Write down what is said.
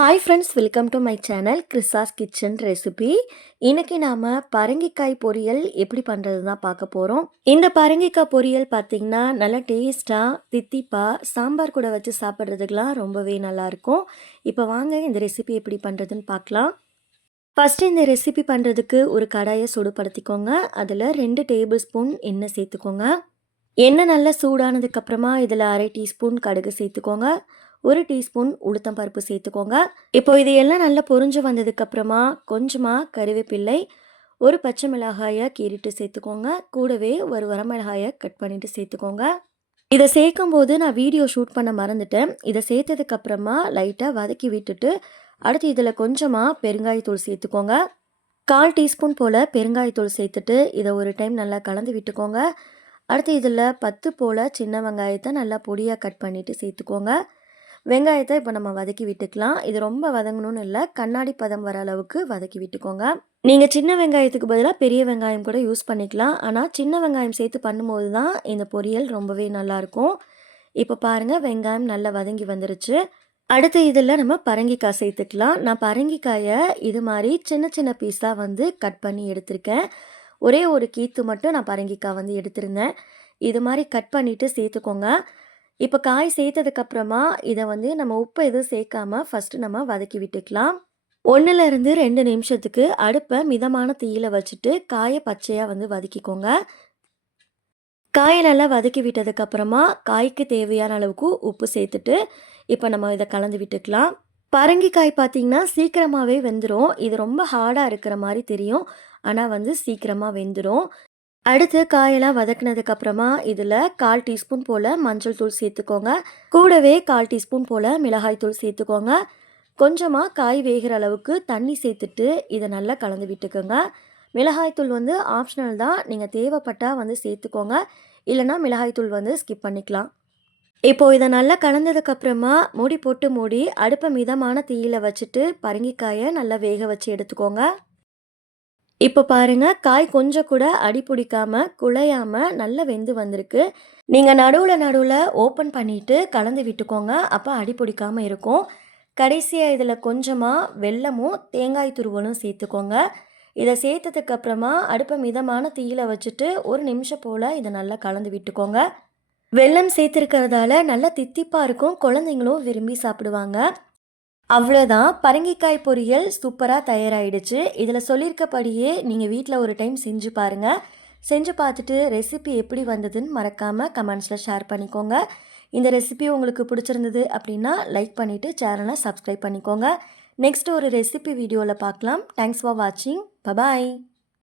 Hi friends, welcome to my channel கிறிஸாஸ் kitchen recipe. இன்னைக்கு நாம் பரங்கிக்காய் பொரியல் எப்படி பண்ணுறது தான் பார்க்க போகிறோம். இந்த பரங்கிக்காய் பொரியல் பார்த்திங்கன்னா நல்லா டேஸ்ட்டாக தித்திப்பாக சாம்பார் கூட வச்சு சாப்பிட்றதுக்கெலாம் ரொம்பவே நல்லாயிருக்கும். இப்போ வாங்க இந்த ரெசிபி எப்படி பண்ணுறதுன்னு பார்க்கலாம். ஃபஸ்ட்டு இந்த ரெசிபி பண்ணுறதுக்கு ஒரு கடாயை சூடுபடுத்திக்கோங்க. அதில் 2 டேபிள் ஸ்பூன் எண்ணெய் சேர்த்துக்கோங்க. எண்ணெய் நல்லா சூடானதுக்கப்புறமா இதில் 1/2 டீஸ்பூன் கடுகு சேர்த்துக்கோங்க. 1 டீஸ்பூன் உளுத்தம் பருப்பு சேர்த்துக்கோங்க. இப்போ இது எல்லாம் நல்லா பொரிஞ்சு வந்ததுக்கப்புறமா கொஞ்சமாக கறிவேப்பிள்ளை, ஒரு பச்சை மிளகாயை கீறிட்டு சேர்த்துக்கோங்க. கூடவே ஒரு வரமிளகாயை கட் பண்ணிவிட்டு சேர்த்துக்கோங்க. இதை சேர்க்கும்போது நான் வீடியோ ஷூட் பண்ண மறந்துட்டேன். இதை சேர்த்ததுக்கப்புறமா லைட்டாக வதக்கி விட்டுட்டு அடுத்து இதில் கொஞ்சமாக பெருங்காயத்தூள் சேர்த்துக்கோங்க. 1/4 டீஸ்பூன் போல் பெருங்காயத்தூள் சேர்த்துட்டு இதை ஒரு டைம் நல்லா கலந்து விட்டுக்கோங்க. அடுத்து இதில் 10 போல் சின்ன வெங்காயத்தை நல்லா பொடியாக கட் பண்ணிவிட்டு சேர்த்துக்கோங்க. வெங்காயத்தை இப்போ நம்ம வதக்கி விட்டுக்கலாம். இது ரொம்ப வதங்கணும்னு இல்லை, கண்ணாடி பதம் வர அளவுக்கு வதக்கி விட்டுக்கோங்க. நீங்கள் சின்ன வெங்காயத்துக்கு பதிலாக பெரிய வெங்காயம் கூட யூஸ் பண்ணிக்கலாம். ஆனால் சின்ன வெங்காயம் சேர்த்து பண்ணும்போது தான் இந்த பொரியல் ரொம்பவே நல்லாயிருக்கும். இப்போ பாருங்கள், வெங்காயம் நல்லா வதங்கி வந்துருச்சு. அடுத்து இதில் நம்ம பரங்கிக்காய் சேர்த்துக்கலாம். நான் பரங்கிக்காயை இது மாதிரி சின்ன சின்ன பீஸாக கட் பண்ணி எடுத்திருக்கேன். ஒரே ஒரு கீத்து மட்டும் நான் பரங்கிக்காய் எடுத்திருந்தேன். இது மாதிரி கட் பண்ணிவிட்டு சேர்த்துக்கோங்க. இப்போ காய் சேர்த்ததுக்கப்புறமா இதை நம்ம உப்பு எதுவும் சேர்க்காம ஃபஸ்ட்டு நம்ம வதக்கி விட்டுக்கலாம். 1லேருந்து 2 நிமிஷத்துக்கு அடுப்பை மிதமான தீயில வச்சுட்டு காயை பச்சையாக வதக்கிக்கோங்க. காயை நல்லா வதக்கி விட்டதுக்கப்புறமா காய்க்கு தேவையான அளவுக்கு உப்பு சேர்த்துட்டு இப்போ நம்ம இதை கலந்து விட்டுக்கலாம். பரங்கிக்காய் பார்த்திங்கன்னா சீக்கிரமாகவே வெந்துடும். இது ரொம்ப ஹார்டாக இருக்கிற மாதிரி தெரியும், ஆனால் சீக்கிரமாக வெந்துடும். அடுத்து காயெல்லாம் வதக்கினதுக்கப்புறமா இதில் 1/4 டீஸ்பூன் போல் மஞ்சள் தூள் சேர்த்துக்கோங்க. கூடவே 1/4 டீஸ்பூன் போல் மிளகாய் தூள் சேர்த்துக்கோங்க. கொஞ்சமாக காய் வேகிற அளவுக்கு தண்ணி சேர்த்துட்டு இதை நல்லா கலந்து விட்டுக்கோங்க. மிளகாய்த்தூள் ஆப்ஷனல் தான், நீங்கள் தேவைப்பட்டால் சேர்த்துக்கோங்க. இல்லைனா மிளகாய்த்தூள் ஸ்கிப் பண்ணிக்கலாம். இப்போது இதை நல்லா கலந்ததுக்கப்புறமா மூடி போட்டு மூடி அடுப்பை மிதமான தீயில வச்சுட்டு பரங்கிக்காயை நல்லா வேக வச்சு எடுத்துக்கோங்க. இப்போ பாருங்கள், காய் கொஞ்சம் கூட அடி பிடிக்காமல் குழையாமல் நல்லா வெந்து வந்திருக்கு. நீங்கள் நடுவில் ஓப்பன் பண்ணிவிட்டு கலந்து விட்டுக்கோங்க, அப்போ அடி பிடிக்காமல் இருக்கும். கடைசியாக இதில் கொஞ்சமாக வெல்லமும் தேங்காய் துருவலும் சேர்த்துக்கோங்க. இதை சேர்த்ததுக்கப்புறமா அடுப்பை மிதமான தீயில வச்சுட்டு 1 நிமிஷம் போல் இதை நல்லா கலந்து விட்டுக்கோங்க. வெல்லம் சேர்த்துருக்கிறதால நல்லா தித்திப்பாக இருக்கும், குழந்தைங்களும் விரும்பி சாப்பிடுவாங்க. அவ்வளோதான், பரங்கிக்காய் பொரியல் சூப்பராக தயாராகிடுச்சு. இதில் சொல்லியிருக்கபடியே நீங்கள் வீட்டில் ஒரு டைம் செஞ்சு பாருங்கள். செஞ்சு பார்த்துட்டு ரெசிபி எப்படி வந்ததுன்னு மறக்காமல் கமெண்ட்ஸில் ஷேர் பண்ணிக்கோங்க. இந்த ரெசிபி உங்களுக்கு பிடிச்சிருந்தது அப்படின்னா லைக் பண்ணிவிட்டு சேனலை சப்ஸ்கிரைப் பண்ணிக்கோங்க. நெக்ஸ்ட் ஒரு ரெசிபி வீடியோவில் பார்க்கலாம். தேங்க்ஸ் ஃபார் வாட்சிங். பபாய்.